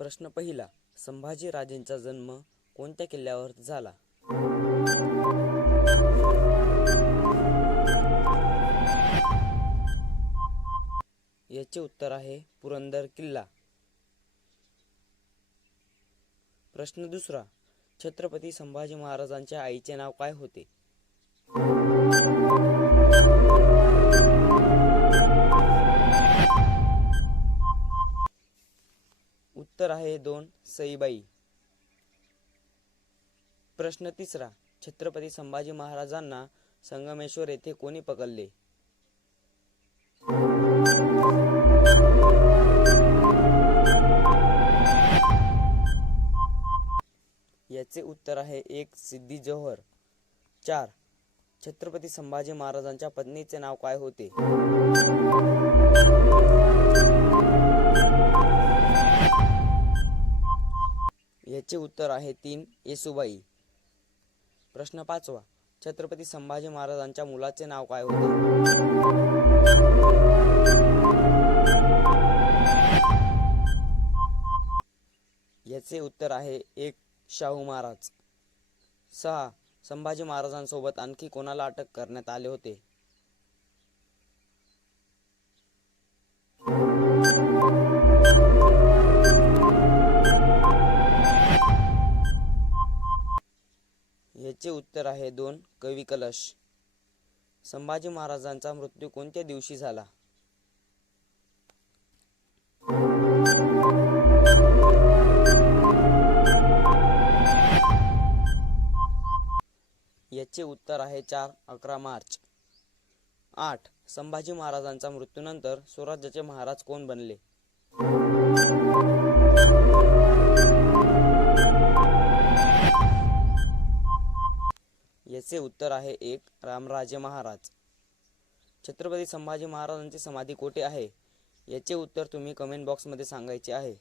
प्रश्न पहिला. संभाजी राजेंचा जन्म कोणत्या किल्ल्यावर झाला? याचे उत्तर आहे पुरंदर किल्ला. प्रश्न दुसरा. छत्रपती संभाजी महाराजांच्या आईचे नाव काय होते? उत्तर आहे 2 सईबाई. प्रश्न तिसरा. छत्रपती संभाजी महाराजांना संगमेश्वर येथे कोणी पकडले? याचे उत्तर आहे 1 सिद्धी जोहर. 4. छत्रपती संभाजी महाराजांच्या पत्नीचे नाव काय होते? याचे उत्तर आहे 3 येसुबाई. प्रश्न 5. छत्रपती संभाजी महाराजांच्या मुलाचे नाव काय होते? याचे उत्तर आहे 1 शाहू महाराज. 6. संभाजी महाराजांसोबत आणखी कोणाला अटक करण्यात आले होते? याचे उत्तर आहे 2 कवी कलश. संभाजी महाराजांचा मृत्यू कोणत्या दिवशी झाला? याचे उत्तर आहे 4-11 मार्च. 8. संभाजी महाराजांच्या मृत्यूनंतर स्वराज्याचे महाराज कोण बनले? याचे उत्तर आहे 1 रामराजे महाराज. छत्रपती संभाजी महाराजांची समाधी कोठे आहे? याचे उत्तर तुम्ही कमेंट बॉक्समध्ये सांगायचे आहे.